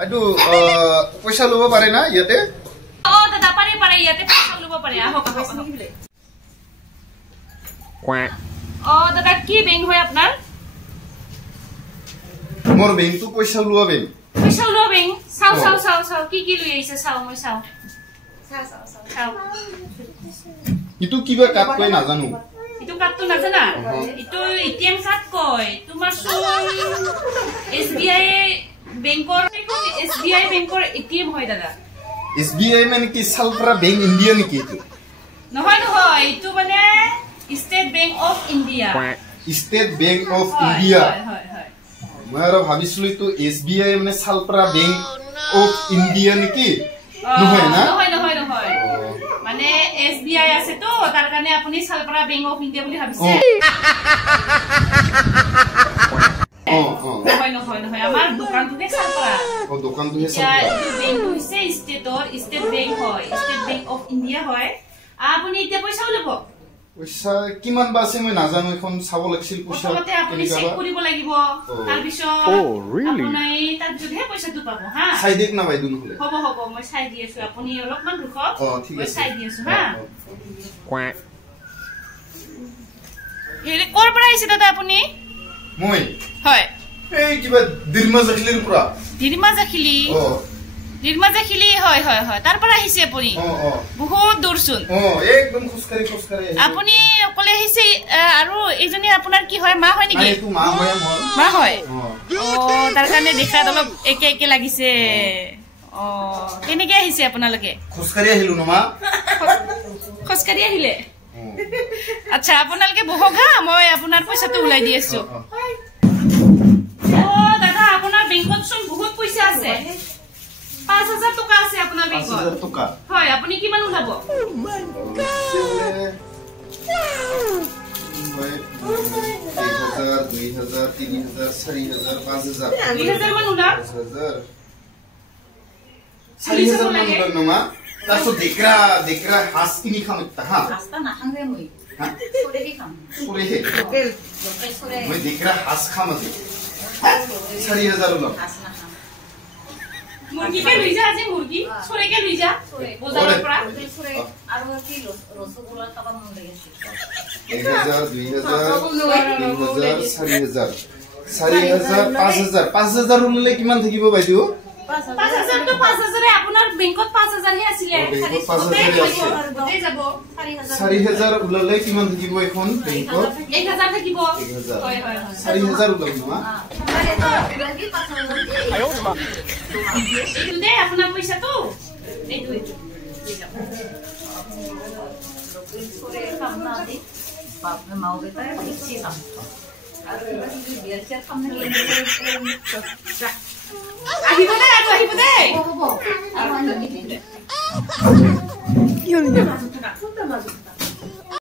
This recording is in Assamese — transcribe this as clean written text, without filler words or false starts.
আইটো পয়সা লব পারে না ইয়াতে দাদা পারে ইয়াতে পয়সা লব পারে আহক দাদা কি বেংক হয় আপনার মোর বেংক তো পয়সা লওয়া বেংক চাও কি লৈ আহিছে চাও মই চাও ইটো কিবা কাট কই না জানো ইটো কাটটো না জানা ইটো এটিএম কাট কই তোমার এসবিআই বেংকৰ এটিএম হয় দাদা এসবিআই মানে কি সালফরা বেংক ইন্ডিয়া নেকি ইটো নহয় ইটো মানে স্টেট বেংক অফ ইন্ডিয়া হয় মই আৰু ভাবিছিলো ইটো এসবিআই মানে সালফরা বেংক অফ ইন্ডিয়া নেকি নহয় না নহয় মানে এসবিআই আছে তো তাৰ কাৰণে আপুনি সালফৰা বেংক অফ ইন্ডিয়া বুলি ভাবিছে নহয় আমাৰ দোকানটোতে সালফরা দোকানটোতে সালফরা এই বেংকটো হৈছে স্টেট বেংক হয় স্টেট বেংক অফ ইন্ডিয়া হয় আপুনি এতিয়া পইচা লব পইচা কিমান বাছে মই নাজানো এখন চাব লাগিছিল পইচা প্ৰথমতে আপুনি চেক কৰিব লাগিব তাৰ পিছত আপুনি তাত যদিহে পইচাটো পাব হা চাই দেখ না বাইদু নহলে হ'ব মই চাই দি আছো আপুনি অলপমান ৰখক ঠিক আছে চাই দি আছো হা হেৰি কৰ পৰা আহিছে দাদা আপুনি মই হয় এই কিবা দিৰমাজাখিলিৰ পৰা দিৰমাজাখিলি হয় তাৰ পৰা আহিছে আপুনি বহুত দূৰ চোন একদম খুস্কাৰি আপুনি অকলে আহিছে আৰু এইজনী আপোনাৰ কি হয় মা হয় নেকি এইটো মা হয় তাৰ কাৰণে দেখাত অলপ একে লাগিছে কেনেকে আহিছে আপোনালোকে খুস্কাৰি আহিলো ন মা খোজকাঢ়ি আহিলে আচ্ছা আপোনালোকে বহক হা মই আপোনাৰ পইচাটো ওলাই দি আছো দাদা আপোনাৰ বেংকত চোন বহুত পইচা আছে 5000 টকা আছে আপোনাৰ বেংকত 5000 টকা হয় আপুনি কিমান উলাব 1000 2000 3000 4000 5000 2000 মান উলাব 4000 মান উলাব নমা তাসো দেখরা হাস কিনি খামতা হা রাস্তা না খাংরে মই হ্যাঁ সরে কি খাম সরে হে মই দেখরা হাস খামতে 4000 উলাব হাস না খাম মুরগি কে লই যা আজি মুরগি সরে কে লই যা বাজারের পৰা সরে আর কি রসগোল্লা খাবা মন লাগেছে 1000 2000 3000 5000 উলালে কিমান থাকিব বাইদু 5000 তো 5000 আপোনাৰ বেংকত 5000 হে আছিল 4000 উলালে কিমান থাকিব এখন বেংকত 1000 থাকিব হয় 4000 উলাব না আয়ো মা এইটো দে আপোনাৰ পইচাটো এইটো সরে খাম না দি বাপ মাও বেটা ইচ্ছে খাম আর বিয়ার চার খাম না আহিব দে হ'ব আৰু আনি দিম